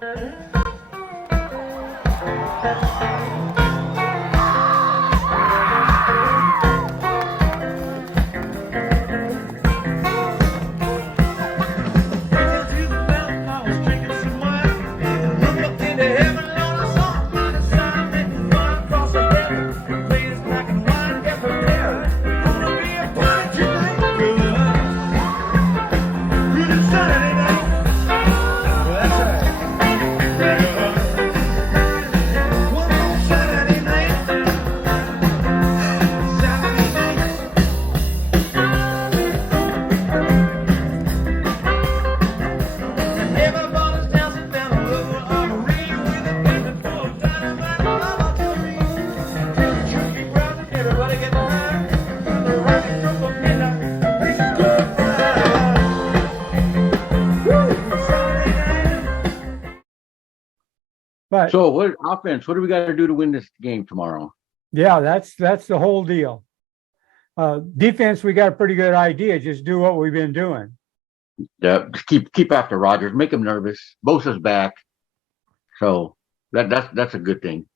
But So what offense? What do we got to do to win this game tomorrow? yeah, that's the whole deal. Defense, we got a pretty good idea. Just do what we've been doing. Yeah, just keep after Rodgers, make him nervous. Bosa's back, so that's a good thing.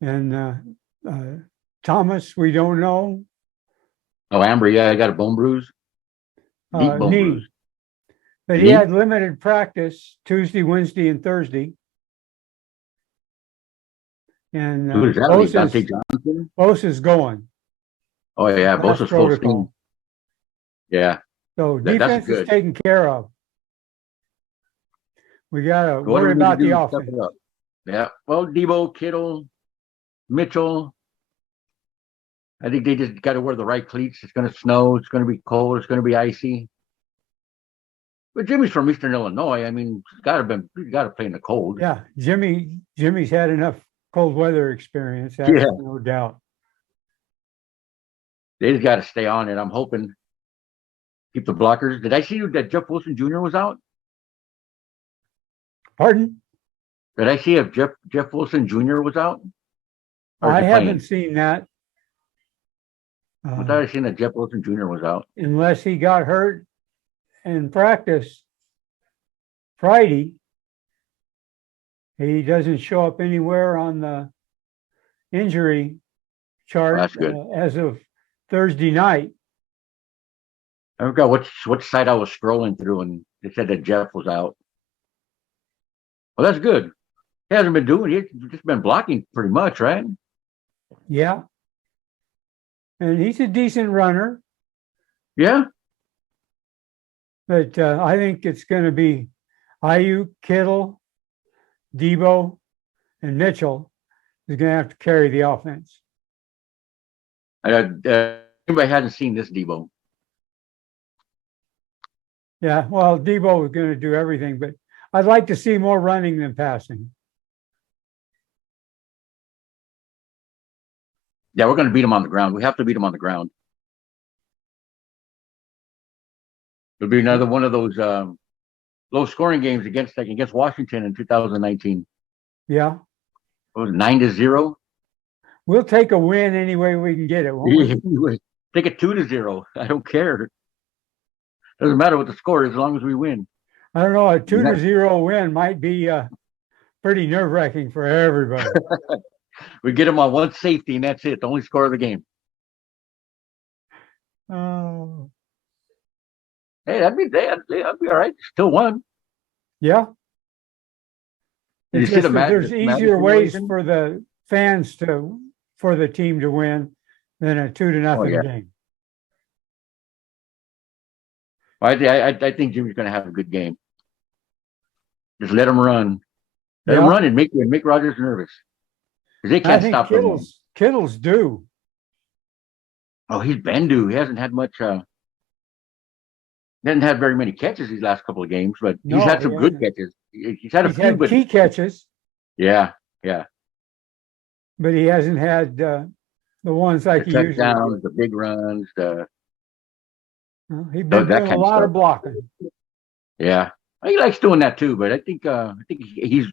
And Thomas, we don't know. Oh, Amber, yeah, I got a bone bruise. Deep bone Knee. bruise. But he had limited practice Tuesday, Wednesday, and Thursday. And Who is that? Dante Johnson? Bosa's going. Oh yeah, Last Bosa's full steam. protocol. Yeah. So That's defense is good. taken care of. We got to What do worry we need about to do the to step offense. it up? Yeah. Well, Debo, Kittle, Mitchell. I think they just got to wear the right cleats. It's going to snow. It's going to be cold. It's going to be icy. But Jimmy's from Eastern Illinois. I mean, he's got to play in the cold. Yeah, Jimmy's had enough cold weather experience. That's no doubt. They just got to stay on it. I'm hoping keep the blockers. Did I see that Jeff Wilson Jr. was out? Pardon? Did I see if Jeff Wilson Jr. was out? I haven't seen that. I thought I seen that Jeff Wilson Jr. was out. Unless he got hurt in practice Friday. He doesn't show up anywhere on the injury chart. That's good. As of Thursday night. I forgot what site I was scrolling through, and they said that Jeff was out. Well, that's good. He hasn't been doing it. He's just been blocking pretty much, right? Yeah. And he's a decent runner. Yeah. But I think it's going to be Ayuk, Kittle, Debo, and Mitchell is going to have to carry the offense. Anybody hasn't seen this Debo. Yeah, well, Debo is going to do everything, but I'd like to see more running than passing. Yeah, we're going to beat him on the ground. We have to beat him on the ground. It'll be another one of those low-scoring games against Washington in 2019. Yeah. It was 9-0. We'll take a win any way we can get it, won't we? Take it 2-0. I don't care. Doesn't matter what the score is as long as we win. I don't know. A 2-0 win might be pretty nerve-wracking for everybody. We get them on one safety, and that's it. The only score of the game. Oh. Hey, that'd be all right. Still won. Yeah. It's just that there's easier ways situation? for the fans for the team to win than a 2-0 game. I think Jimmy's going to have a good game. Just let him run. Let him run and make Rodgers nervous. Because they can't stop him. Kittle's due. Oh, he's been due. He hasn't had much. He hasn't had very many catches these last couple of games, but he's had some good catches. He's had a few had key catches. Yeah. But he hasn't had the ones like he usually does. The big runs. He's been doing a lot of blocking. Yeah, he likes doing that too. But I think he's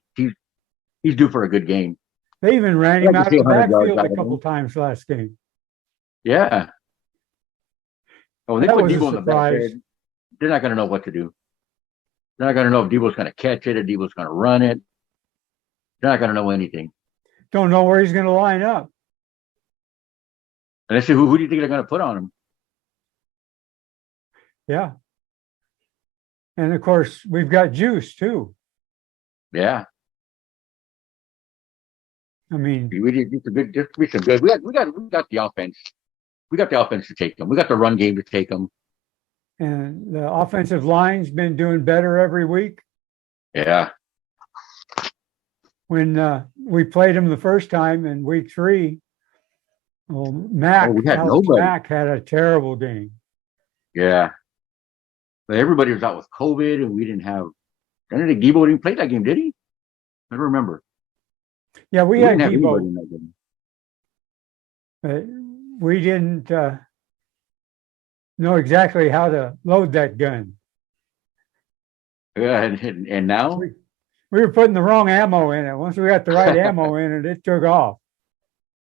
due for a good game. They even ran him out of the backfield a couple times last game. Yeah. Oh, they put Debo in the back. Surprise. They're not going to know what to do. They're not going to know if Debo's going to catch it or Debo's going to run it. They're not going to know anything. Don't know where he's going to line up. And let's see, who do you think they're going to put on him? Yeah. And of course, we've got Juice too. Yeah. I mean, We did just be some good. We got the offense. We got the offense to take them. We got the run game to take them. and the offensive line's been doing better every week. Yeah. When we played him the first time in week 3, well, Mac, we had Alex nobody. Mack had a terrible game. Yeah. But everybody was out with COVID, and we didn't have. I don't think Debo didn't play that game, did he? I don't remember. Yeah, we We had didn't have anybody Debo, in that game. but we didn't know exactly how to load that gun. Yeah, and now We were putting the wrong ammo in it. Once we got the right ammo in it, it took off.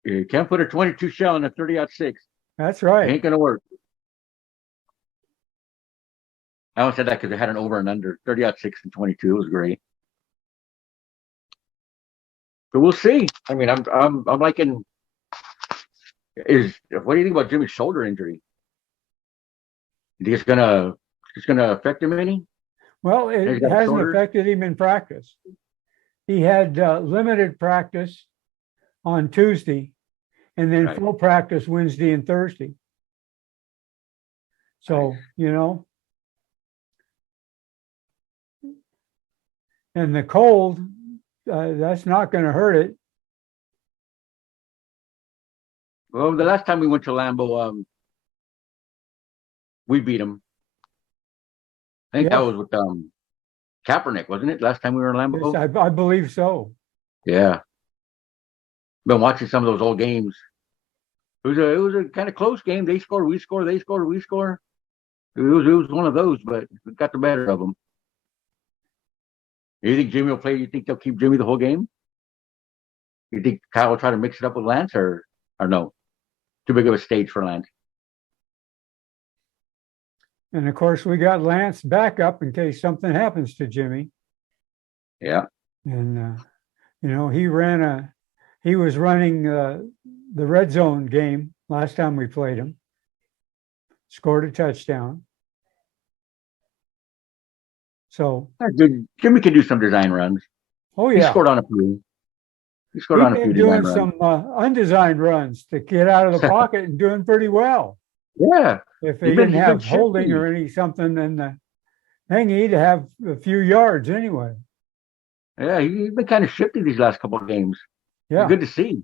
you can't put a 22 shell in a 30-06. That's It right. ain't gonna work. I only said that because it had an over and under 30-06 and 22. It was great. So we'll see. I mean, I'm liking. What do you think about Jimmy's shoulder injury? Do you think it's gonna affect him any? Well, He's it got a hasn't shoulder? affected him in practice. He had limited practice on Tuesday and then Right. full practice Wednesday and Thursday. So, and the cold, that's not going to hurt it. Well, the last time we went to Lambeau, we beat him. I think that Yes. was with Kaepernick, wasn't it? Last time we were in Yes, Lambeau. I believe so. Yeah. Been watching some of those old games. It was a kind of close game. They score, we score, they score, we score. It was one of those, but we got the better of them. You think Jimmy will play? You think they'll keep Jimmy the whole game? You think Kyle will try to mix it up with Lance, or no? Too big of a stage for Lance. And of course, we got Lance back up in case something happens to Jimmy. Yeah. And, he was running the red zone game last time we played him, scored a touchdown. So, Good. Jimmy can do some design runs. oh He yeah, scored on a few. He scored he's on a few been design doing runs. some undesigned runs to get out of the pocket and doing pretty well. Yeah. If He's he been- didn't he's have been holding shifty. or any something, then the thing he'd have a few yards anyway. Yeah, he's been kind of shifty these last couple of games. Yeah. It's good to see.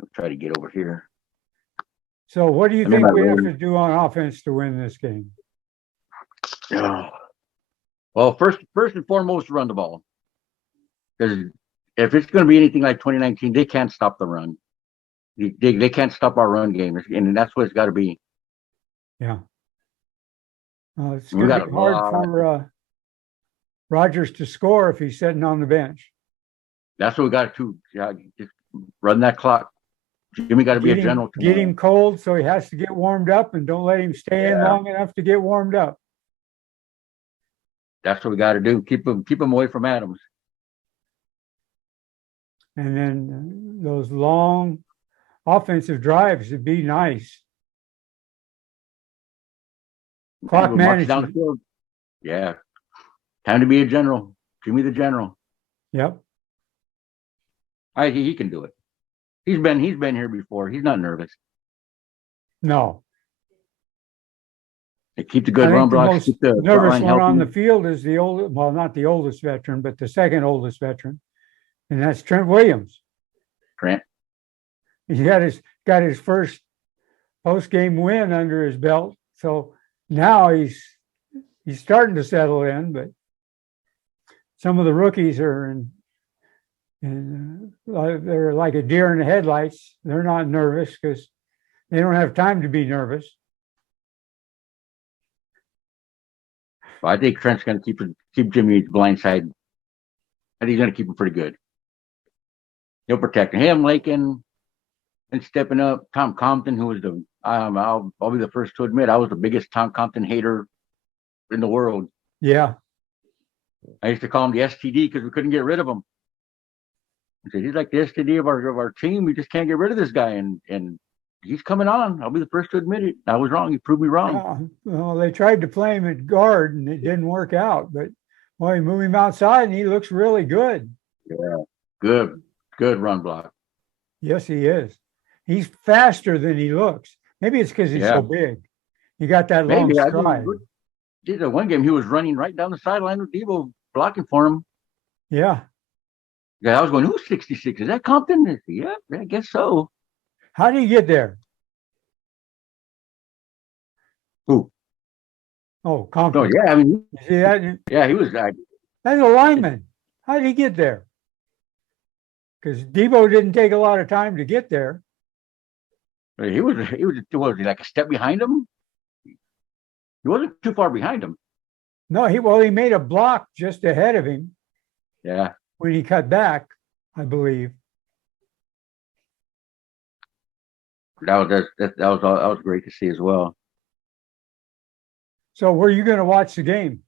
I'll try to get over here. So what do you I'm in think my we have room. to do on offense to win this game? Well, first and foremost, run the ball. Because if it's going to be anything like 2019, they can't stop the run. They can't stop our run game, and that's what it's got to be. Yeah. It's We going got to a be hard lot. for Rodgers to score if he's sitting on the bench. That's what we got to do. Yeah, just run that clock. Jimmy got to be a general. Get him cold so he has to get warmed up, and don't let him stay in Yeah. long enough to get warmed up. That's what we got to do. Keep him away from Adams. And then those long offensive drives would be nice. Clock We'll march down the management. field. Yeah, time to be a general. Jimmy the general. Yep. He can do it. He's been here before. He's not nervous. No. They keep the I good run think the blocks. most Keep the nervous line one on healthy. the field is not the oldest veteran, but the second oldest veteran, and that's Trent Williams. Trent. He got his first post-game win under his belt, so now he's starting to settle in. But some of the rookies are they're like a deer in the headlights. They're not nervous because they don't have time to be nervous. Well, I think Trent's going to keep Jimmy blindside. I think he's going to keep him pretty good. He'll protect him, Lakin. and stepping up. Tom Compton, who was I'll be the first to admit, I was the biggest Tom Compton hater in the world. Yeah. I used to call him the STD because we couldn't get rid of him. I said, he's like the STD of our team. We just can't get rid of this guy, and he's coming on. I'll be the first to admit it. I was wrong. He proved me wrong. Yeah. Well, they tried to play him at guard and it didn't work out, but well, you move him outside and he looks really good. Yeah, good run block. Yes, he is. He's faster than he looks. Maybe it's because he's Yeah. so big. He got that long Maybe stride. The one game he was running right down the sideline with Debo blocking for him. Yeah. Yeah, I was going, who's 66? Is that Compton? Yeah, I guess so. How did he get there? Who? Oh, Compton. No, yeah, I mean, You see that? yeah, he was. That's a lineman. How did he get there? Because Debo didn't take a lot of time to get there. He was. Was he like a step behind him? He wasn't too far behind him. No, he made a block just ahead of him Yeah, when he cut back, I believe. that was great to see as well. So were you going to watch the game?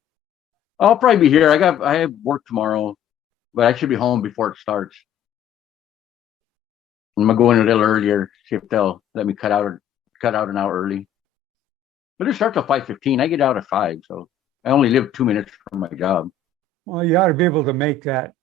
I'll probably be here. I have work tomorrow, but I should be home before it starts. I'm gonna go in a little earlier, see if they'll let me cut out an hour early. But it starts at 5:15. I get out at 5, so I only live 2 minutes from my job. Well, you ought to be able to make that.